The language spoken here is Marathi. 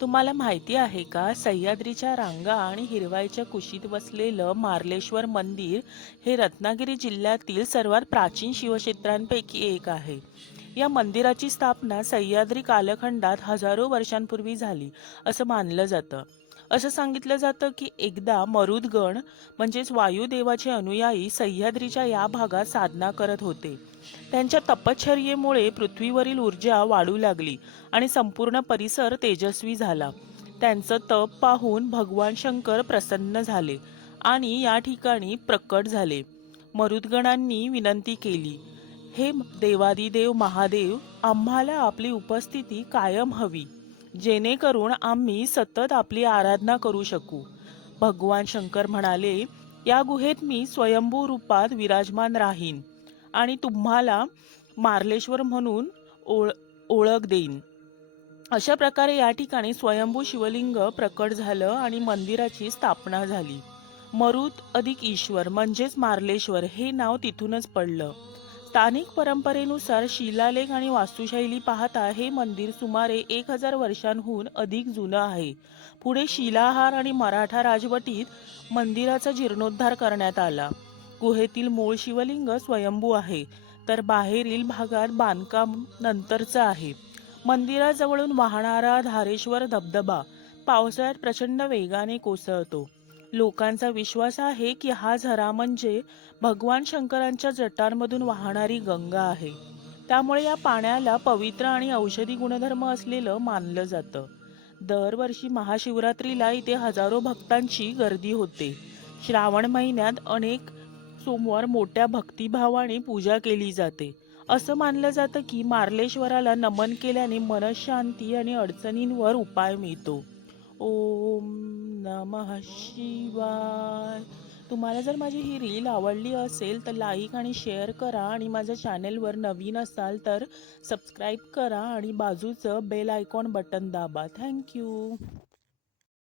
तुम्हाला माहिती आहे का? सह्याद्रीच्या रांगा आणि हिरवाईच्या कुशीत वसलेलं मार्लेश्वर मंदिर हे रत्नागिरी जिल्ह्यातील सर्वात प्राचीन शिवक्षेत्रांपैकी एक आहे. या मंदिराची स्थापना सह्याद्री कालखंडात हजारो वर्षांपूर्वी झाली असं मानलं जातं. असं सांगितलं जातं की एकदा मरुदगण म्हणजेच वायुदेवाचे अनुयायी सह्याद्रीच्या या भागात साधना करत होते. त्यांच्या तपश्चर्येमुळे पृथ्वीवरील ऊर्जा वाढू लागली आणि संपूर्ण परिसर तेजस्वी झाला. त्यांचं तप पाहून भगवान शंकर प्रसन्न झाले आणि या ठिकाणी प्रकट झाले. मरुदगणांनी विनंती केली हे देवादिदेव महादेव आम्हाला आपली उपस्थिती कायम हवी. जेणेकरून आम्ही सतत आपली आराधना करू शकू. भगवान शंकर म्हणाले या गुहेत मी स्वयंभू रूपात विराजमान राहीन आणि तुम्हाला मार्लेश्वर म्हणून ओळ ओळख देईन. अशा प्रकारे या ठिकाणी स्वयंभू शिवलिंग प्रकट झालं आणि मंदिराची स्थापना झाली. मरुत अधिक ईश्वर म्हणजेच मार्लेश्वर हे नाव तिथूनच पडलं. स्थानिक परंपरेनुसार शिलालेख आणि वास्तुशैली पाहता हे मंदिर सुमारे एक हजार वर्षांहून अधिक जुनं आहे. पुढे शिलाहार आणि मराठा राजवटीत मंदिराचा जीर्णोद्धार करण्यात आला. गुहेतील मूळ शिवलिंग स्वयंभू आहे तर बाहेरील भागात बांधकाम नंतरचं आहे. मंदिराजवळून वाहणारा धारेश्वर धबधबा पावसाळ्यात प्रचंड वेगाने कोसळतो. लोकांचा विश्वास आहे की हा झरा म्हणजे भगवान शंकरांच्या जटांमधून वाहणारी गंगा आहे. त्यामुळे या पाण्याला पवित्र आणि औषधी गुणधर्म असलेलं मानलं जातं. दरवर्षी महाशिवरात्रीला इथे हजारो भक्तांची गर्दी होते. श्रावण महिन्यात अनेक सोमवार मोठ्या भक्तिभावाने पूजा केली जाते. असं मानलं जातं की मार्लेश्वराला नमन केल्याने मनशांती आणि अडचणींवर उपाय मिळतो. ओम नमः शिवाय. तुम्हाला जर माझी ही रील आवडली असेल तर लाईक आणि शेअर करा आणि माझ्या चॅनेलवर नवीन असाल तर सबस्क्राईब करा आणि बाजूचं बेल आयकॉन बटन दाबा. Thank you